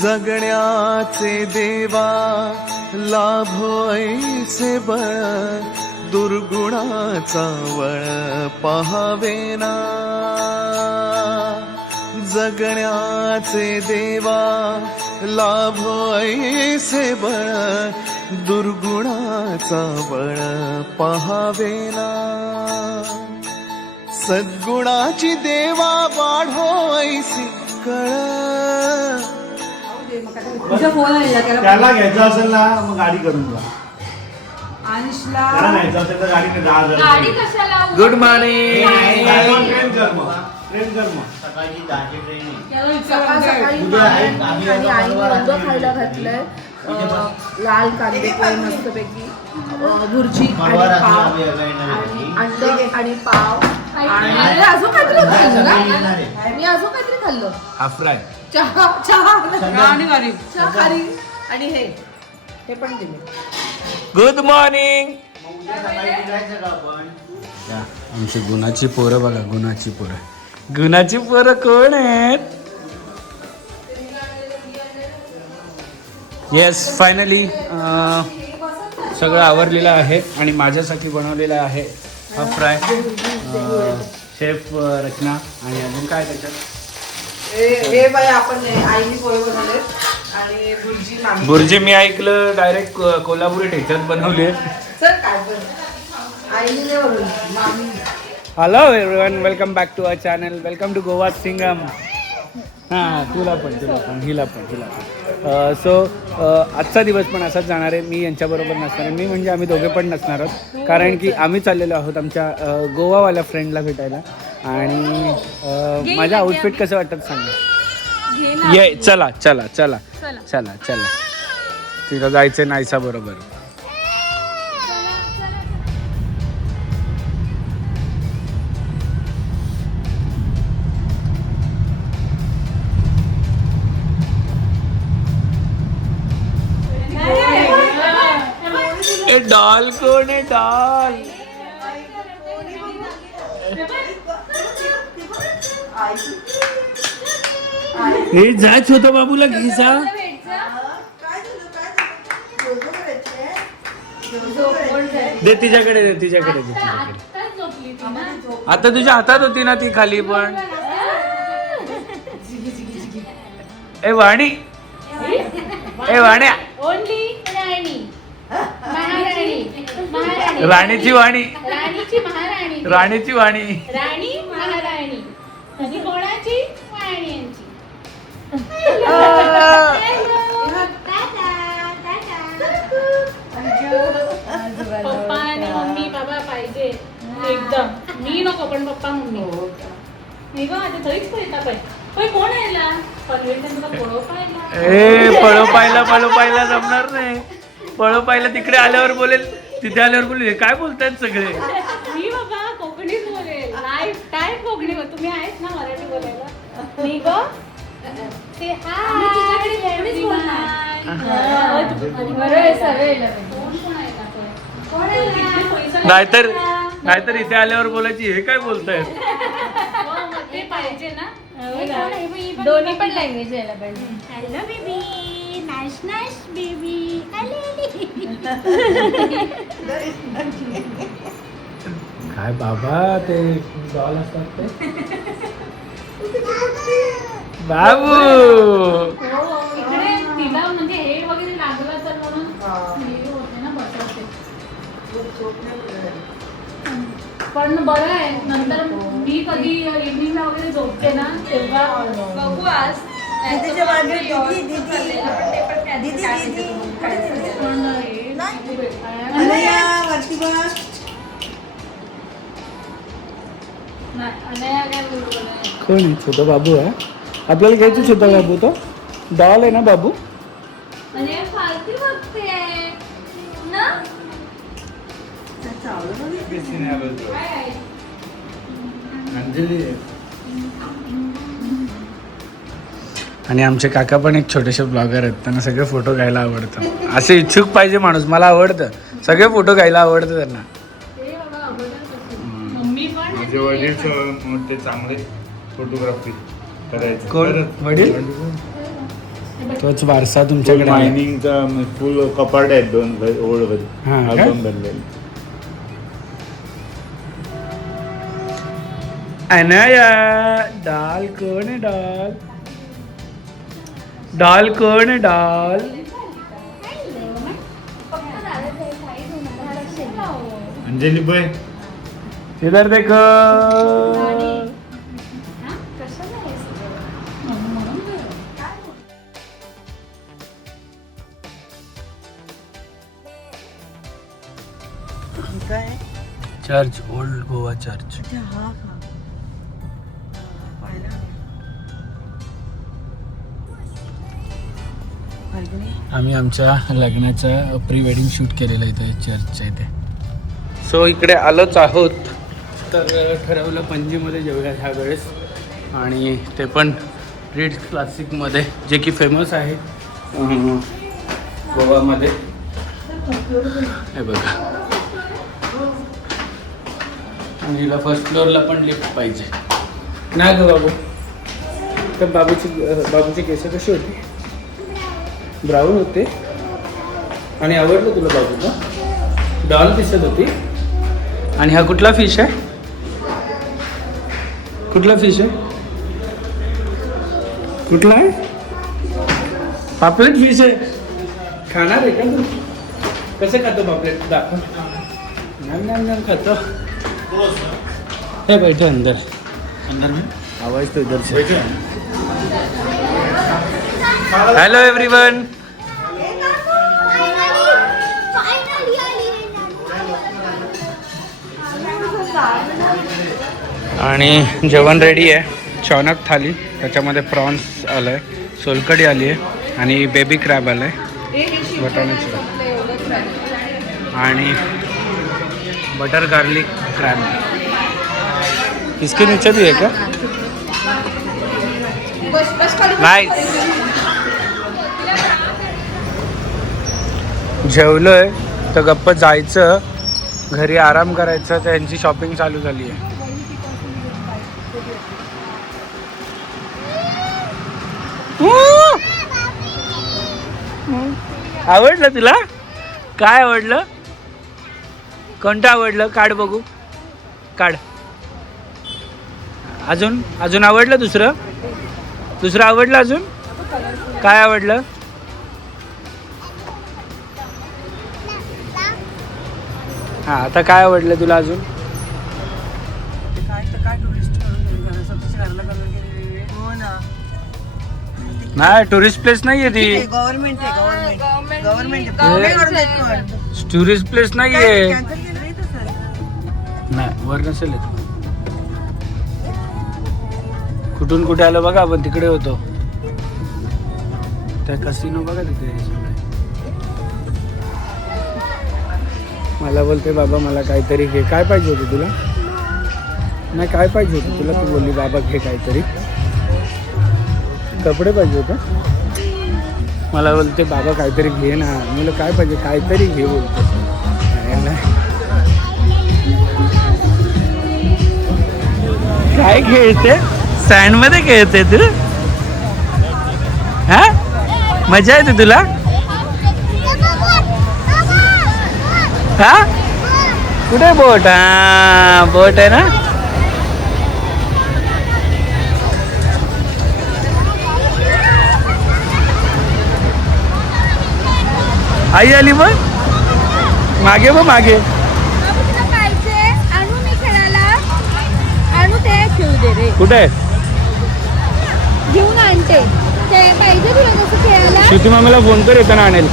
जगण्याचे देवा लाभो ऐसे बळ, दुर्गुणाचा वळ पहावेना. जगण्याचे देवा लाभो ऐसे बळ, दुर्गुणाचा बळ पहावेना. सद्गुणाची देवा वाढो ऐसी कळ. त्याला घ्यायचं असेल ना मग गाडी करून जा. त्याला घ्यायचं असेल तर गाडी कशाला. Good morning. ट्रेन कर मग. सकाळची 10ची ट्रेन आहे. सकाळी आणि आईने रंग खायला घातलंय. लाल कांदे पोहे मस्तपैकी, भुर्जी आणि पाव आणि अंडे आणि पाव आणि अजून काहीतरी खाल्लं ना. मी अजून काहीतरी खाल्लं. Half fry. चहा खारी आणि हे पण दिले. Good morning. सकाळी जायचं का आपण? आमची गुणाची पोरं बघा, गुणाची पोरं. गुणाची पोरं कोण आहेत? येस, फायनली सगळं आवरलेलं आहे आणि माझ्यासाठी बनवलेलं आहे हा फ्राय. शेफ रचना. आणि अजून काय त्याच्यात? हे बाई आपण आईने पोहे बनवले आणि भुर्जी. बुर्जी मी ऐकलं डायरेक्ट कोल्हापुरी ठेच्यात बनवले. सर काय पण आईने नाही बनवली, मामी. Hello everyone, welcome back to our channel. Welcome to Goa Singham. हां, तुला पण हिला पण. सो आजचा दिवस पण असाच जाणार आहे. मी यांच्याबरोबर नसणार आहे. मी म्हणजे आम्ही दोघे पण नसणार आहोत, कारण की आम्ही चाललेलो आहोत आमच्या गोवावाल्या फ्रेंडला भेटायला. आणि माझं आउटफिट कसं वाटतं सांगा. ये चला चला चला चला चला. तिला जायचं नाहीसा बरोबर. डॉल कोण आहे? डॉल हे जा छोटा बाबूला घ्यायचा. दे तिच्याकडे, दे तिच्याकडे, दे तिच्याकडे. आता तुझ्या हातात होती ना ती खाली पण. ए वाणी, ए वाण्या. राणीची वाणी, राणीची वाणी. राणी महाराणी आणि कोणाची? वाण्यांची. पप्पा आणि मम्मी बाबा पाहिजे एकदम. मी नको पण पप्पा मम्मी. नाही ग, आता तरीच पाहिजे. कोण यायला कन्व्हेन्शन तुला पळो पाहिला. ए पळो पाहिला जमणार नाही. पळो पाहिला तिकडे आल्यावर बोलेल, तिथे आल्यावर बोलेल काय बोलतायत सगळे. मी बाबा कोकणीच बोलेल. Life time Konkani. तुम्ही आहेत ना मराठी बोलायला. मी ग ते नाहीतर इथे आल्यावर बोलायची हे काय बोलतायत. ते पाहिजे ना. दोन्ही पण लँग्वेज यायला पाहिजे. हॅलो बेबी, नाश नाश बेबी. काय बाबा ते डॉल असतात ते. बाबू इकडे तिला म्हणजे हे वगैरे लागलं तर म्हणून हे होते ना, बसवते. पण बरं आहे. नंतर मी कधी इव्हिनिंगला वगैरे झोपते ना तेव्हा बघू. आज कोण आहे? छोटा बाबू आहे. आपल्याला घ्यायचं छोटा बाबू. तो डॉल आहे ना बाबू. म्हणजे फालतू बघते ना. आणि आमचे काका पण एक छोटेसे ब्लॉगर आहेत. त्यांना सगळे फोटो घ्यायला आवडतं. असे इच्छुक पाहिजे माणूस. मला आवडतं, सगळे फोटो घ्यायला आवडतं त्यांना. मम्मी पण माझे वडील ते चांगले फोटोग्राफी करायचे. कोण वडील? तोच वारसा तुमच्याकडे आहे. मायनिंगचा फुल कपाट आहेत 2 ओल्ड हा का? अल्बम बनलेले. अनाया डाल कौन है डाल डाल कौन है डाल अंजली बाई इधर देखो चर्च ओल्ड गोवा चर्च. आम्ही आमच्या लग्नाचं प्री वेडिंग शूट केलेलं इथे चर्चच्या इथे. सो इकडे आलोच आहोत तर ठरवलं पणजीमध्ये जेवूया ह्या वेळेस आणि ते पण रिट्स क्लासिकमध्ये जे की फेमस आहे गोवामध्ये. हे बघा आणि हिला फर्स्ट फ्लोअरला पण लिफ्ट पाहिजे नाही ग बाबू. तर बाबूची केस कशी होती? ब्राऊन होते आणि आवडलं तुला बाबूला? डॉल दिसत होती. आणि हा कुठला फिश आहे? कुठला फिश आहे? कुठला आहे? पापलेट फिश आहे. खाणार आहे का तू? कसं खातो पापलेट? दाखव. नाम खातो. हे बैठे अंदर में आवाज तो इधर से. Hello everyone. आणि जेवण रेडी आहे. चौनक थाली त्याच्यामध्ये प्रॉन्स आलं आहे, सोलकडी आली आहे आणि बेबी क्रॅब आलं आहे, वटाण्याची आणि बटर गार्लिक क्रॅब. इसके नीचे भी है क्या? नाइस. जेवलोय तर गप्प जायचं घरी, आराम करायचं. त्यांची शॉपिंग चालू झाली आहे. आवडलं तुला? काय आवडलं? कोणतं आवडलं? काढ बघू. काढ. अजून आवडलं? दुसरं आवडलं? अजून काय आवडलं? हा आता काय आवडलं तुला अजून? नाही टुरिस्ट प्लेस नाहीये ती. टुरिस्ट प्लेस नाहीये. नाही वर नसेल. कुठून कुठे आलो बघा. आपण तिकडे होतो त्या कसिनो बघा तिथे. मला बोलते बाबा मला काहीतरी घे. काय पाहिजे होतं तुला? नाही काय पाहिजे होतं तुला? तू बोलली बाबा घे काहीतरी. कपडे पाहिजे होतं. मला बोलते बाबा काहीतरी घे ना. मला काय पाहिजे? काहीतरी घे बोलतो. काय खेळते? सँडमध्ये खेळते तू? हा मजा येते तुला? हा कुठे बोट? हा बोट आहे ना. आई आली बघ मागे. बघ मागे. कुठे घेऊन आणते ते पाहिजे तुला कसं खेळायला. श्रुती मामीला फोन कर येताना आणेल.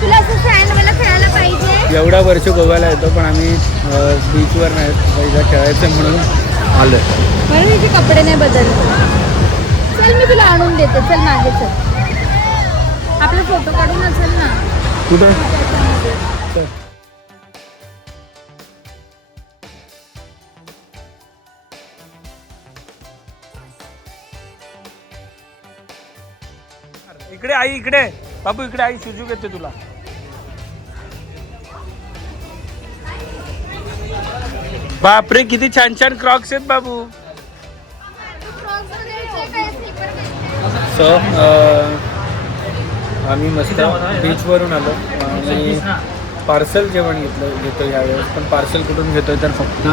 तुला असं सँड मला खेळायला पाहिजे. एवढा वर्ष गोव्याला येतो पण आम्ही बीचवर नाही पहिला खेळायचं म्हणून आलोय. म्हणून तिचे कपडे नाही बदलले. चल मी तुला आणून देते. चल मागे चल. आपला फोटो काढून असेल ना कुठे? इकडे आई. इकडे बाबू. इकडे आई. सुजू घेते तुला. बापरे किती छान छान क्रॉक्स आहेत बाबू. सो आम्ही मस्त बीचवरून आलो आणि पार्सल जेवण घेतो यावेळेस. पण पार्सल कुठून घेतोय तर फक्त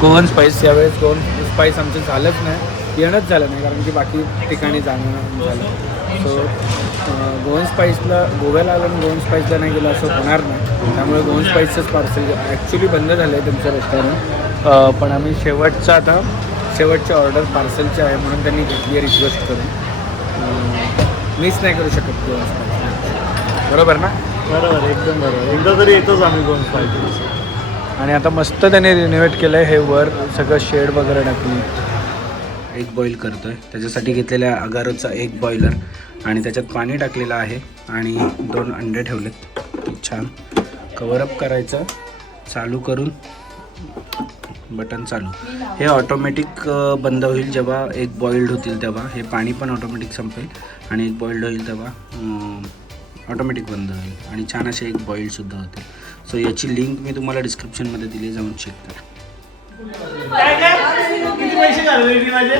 गोवन स्पाईस. यावेळेस गोवन स्पाईस आमचं झालंच नाही, येणंच झालं नाही, कारण की बाकी ठिकाणी जाणं झालं. सो गोवन स्पाईसला गोव्याला आलं आणि गोवन स्पाईसला नाही गेलं असं होणार नाही. त्यामुळे गोवन स्पाईसचंच पार्सल ॲक्च्युली बंद झालं आहे त्यांचं रेस्टॉरंट. पण आम्ही शेवटची ऑर्डर पार्सलची आहे म्हणून त्यांनी घेतली आहे रिक्वेस्ट करून. मिस नाही करू शकत गोवन स्पाईस. बरोबर ना? बरोबर, एकदम बरोबर. एकदा तरी येतोच आम्ही गोवन स्पाईस. आणि आता मस्त त्याने रिनोव्हेट केलं आहे. हे वर सगळं शेड वगैरे टाकली. एग बॉईल करतो आहे, त्याच्यासाठी घेतलेल्या अगारोचा एग बॉयलर आणि त्याच्यात पाणी टाकलेलं आहे आणि 2 अंडे ठेवलेत. छान कवरअप करायचं, चालू करून बटन चालू. हे ऑटोमॅटिक बंद होईल जेव्हा एग बॉइल्ड होतील तेव्हा. हे पाणी पण ऑटोमॅटिक संपेल आणि एग बॉइल्ड होईल तेव्हा ऑटोमॅटिक बंद होईल आणि छान असे एग बॉइल्डसुद्धा होतील. सो याची लिंक मी तुम्हाला डिस्क्रिप्शनमध्ये दिली, जाऊन चेक करा. किती पैसे घालवले ती माझे?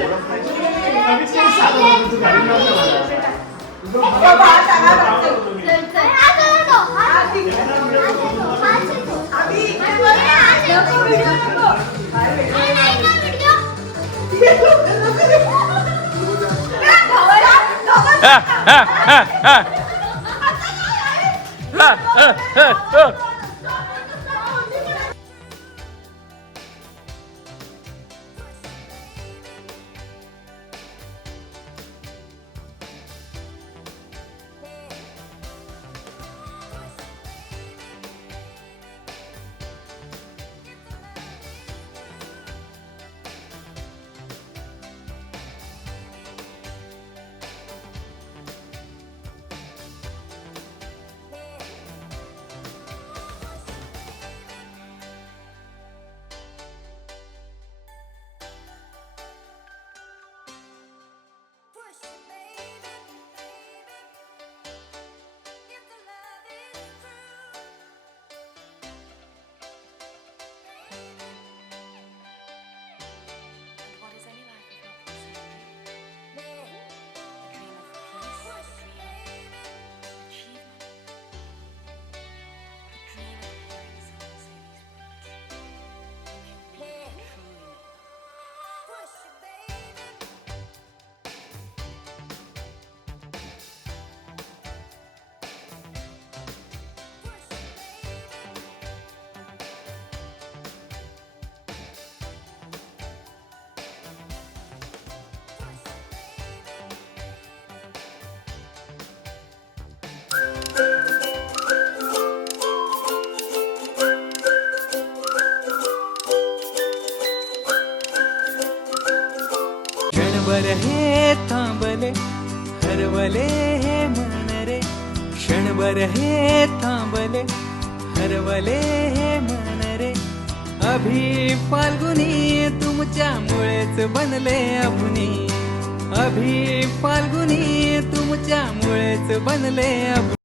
क्षणभर हे थांबले हरवले हे मन रे, क्षणभर हे थांबले हरवले हे मन रे. अभि फाल्गुनी तुमच्यामुळेच बनले अभुनी, अभि फाल्गुनी तुमच्यामुळेच बनले अभुनी.